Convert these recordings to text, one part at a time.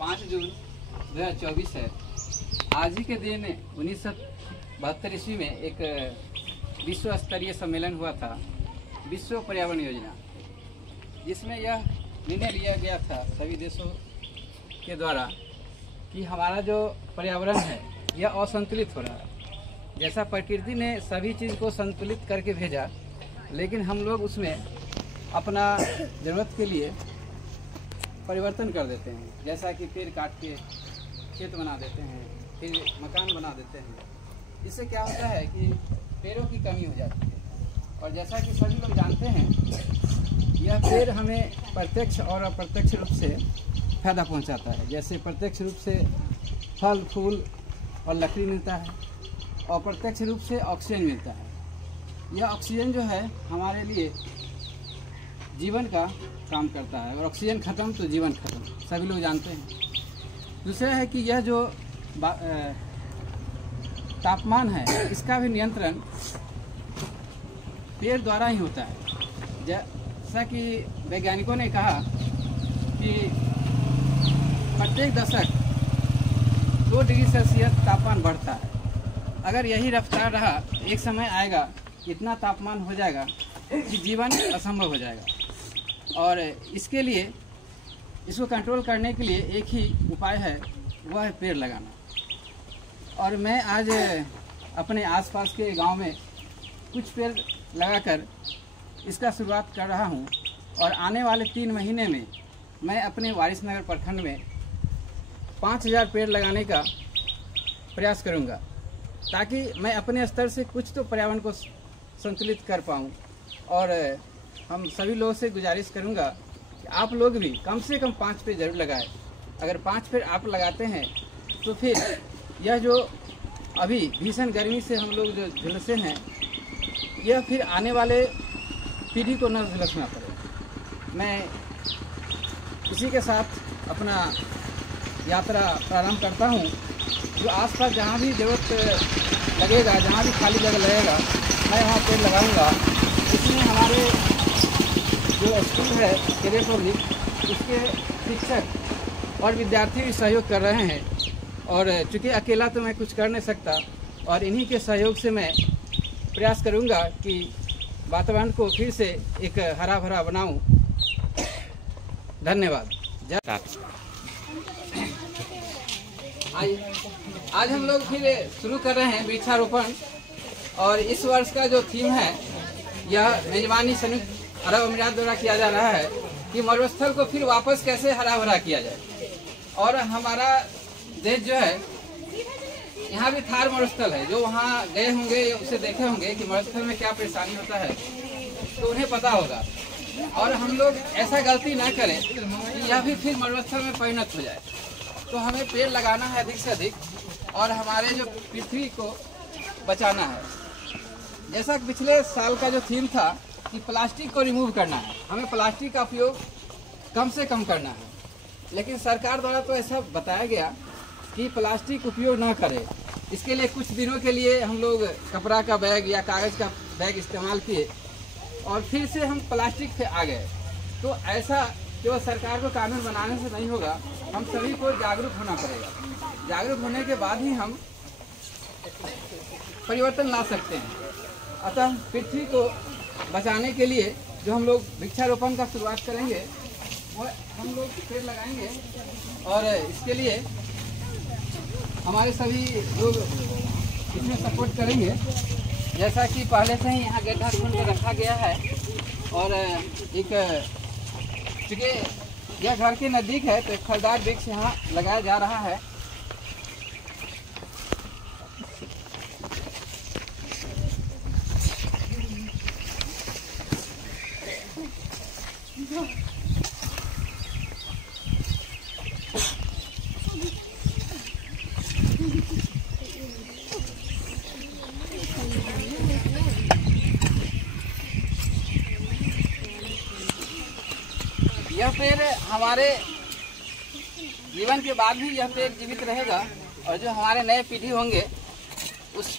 5 जून 2024 है। आज ही के दिन 1972 ईस्वी में एक विश्व स्तरीय सम्मेलन हुआ था, विश्व पर्यावरण योजना, जिसमें यह निर्णय लिया गया था सभी देशों के द्वारा कि हमारा जो पर्यावरण है यह असंतुलित हो रहा है। जैसा प्रकृति ने सभी चीज़ को संतुलित करके भेजा, लेकिन हम लोग उसमें अपना ज़रूरत के लिए परिवर्तन कर देते हैं। जैसा कि पेड़ काट के खेत बना देते हैं, फिर मकान बना देते हैं। इससे क्या होता है कि पेड़ों की कमी हो जाती है। और जैसा कि सभी लोग जानते हैं, यह पेड़ हमें प्रत्यक्ष और अप्रत्यक्ष रूप से फायदा पहुंचाता है। जैसे प्रत्यक्ष रूप से फल फूल और लकड़ी मिलता है, और प्रत्यक्ष रूप से ऑक्सीजन मिलता है। यह ऑक्सीजन जो है हमारे लिए जीवन का काम करता है, और ऑक्सीजन खत्म तो जीवन खत्म, सभी लोग जानते हैं। दूसरा है कि यह जो तापमान है, इसका भी नियंत्रण पेड़ द्वारा ही होता है। जैसा कि वैज्ञानिकों ने कहा कि प्रत्येक दशक 2 डिग्री सेल्सियस तापमान बढ़ता है। अगर यही रफ्तार रहा, एक समय आएगा इतना तापमान हो जाएगा कि जीवन असंभव हो जाएगा। और इसके लिए, इसको कंट्रोल करने के लिए एक ही उपाय है, वह है पेड़ लगाना। और मैं आज अपने आसपास के गांव में कुछ पेड़ लगाकर इसका शुरुआत कर रहा हूं। और आने वाले 3 महीने में मैं अपने वारिसनगर प्रखंड में 5000 पेड़ लगाने का प्रयास करूंगा, ताकि मैं अपने स्तर से कुछ तो पर्यावरण को संतुलित कर पाऊँ। और हम सभी लोगों से गुजारिश करूंगा कि आप लोग भी कम से कम 5 पेड़ जरूर लगाएं। अगर 5 पेड़ आप लगाते हैं तो फिर यह जो अभी भीषण गर्मी से हम लोग जो झुलसे हैं, यह फिर आने वाले पीढ़ी को न झुलसना पड़े। मैं इसी के साथ अपना यात्रा प्रारंभ करता हूं। जो आसपास जहां भी ज़रूरत लगेगा, जहां भी खाली जगह लगेगा, मैं वहां पेड़ लगाऊंगा। इसमें हमारे जो स्कूल है केरे पब्लिक, उसके शिक्षक और विद्यार्थी भी सहयोग कर रहे हैं। और चूँकि अकेला तो मैं कुछ कर नहीं सकता, और इन्हीं के सहयोग से मैं प्रयास करूंगा कि वातावरण को फिर से एक हरा भरा बनाऊं। धन्यवाद। आज हम लोग फिर शुरू कर रहे हैं वृक्षारोपण। और इस वर्ष का जो थीम है, यह मेजबानी संयुक्त अरब अमीरात द्वारा किया जा रहा है कि मरुस्थल को फिर वापस कैसे हरा भरा किया जाए। और हमारा देश जो है, यहाँ भी थार मरुस्थल है। जो वहाँ गए होंगे उसे देखे होंगे कि मरुस्थल में क्या परेशानी होता है, तो उन्हें पता होगा। और हम लोग ऐसा गलती ना करें कि यह भी फिर मरुस्थल में परिणत हो जाए। तो हमें पेड़ लगाना है अधिक से अधिक, और हमारे जो पृथ्वी को बचाना है। जैसा कि पिछले साल का जो थीम था कि प्लास्टिक को रिमूव करना है, हमें प्लास्टिक का उपयोग कम से कम करना है। लेकिन सरकार द्वारा तो ऐसा बताया गया कि प्लास्टिक उपयोग ना करें। इसके लिए कुछ दिनों के लिए हम लोग कपड़ा का बैग या कागज़ का बैग इस्तेमाल किए, और फिर से हम प्लास्टिक पे आ गए। तो ऐसा केवल सरकार को कानून बनाने से नहीं होगा, हम सभी को जागरूक होना पड़ेगा। जागरूक होने के बाद ही हम परिवर्तन ला सकते हैं। अतः पृथ्वी को बचाने के लिए जो हम लोग वृक्षारोपण का शुरुआत करेंगे, वो हम लोग पेड़ लगाएंगे। और इसके लिए हमारे सभी लोग इसमें सपोर्ट करेंगे। जैसा कि पहले से ही यहाँ गड्ढा खोद के रखा गया है। और एक चूँकि यह घर के नज़दीक है, तो एक फलदार वृक्ष यहाँ लगाया जा रहा है। यह पेड़ हमारे जीवन के बाद भी यह पेड़ जीवित रहेगा। और जो हमारे नए पीढ़ी होंगे, उस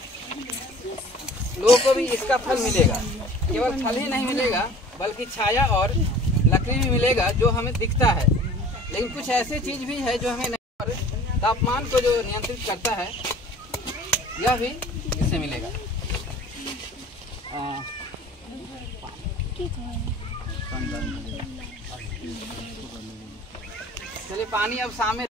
लोगों को भी इसका फल मिलेगा। केवल फल ही नहीं मिलेगा, बल्कि छाया और लकड़ी भी मिलेगा, जो हमें दिखता है। लेकिन कुछ ऐसी चीज भी है जो हमें तापमान को जो नियंत्रित करता है, यह भी इससे मिलेगा। चलिए पानी अब सामने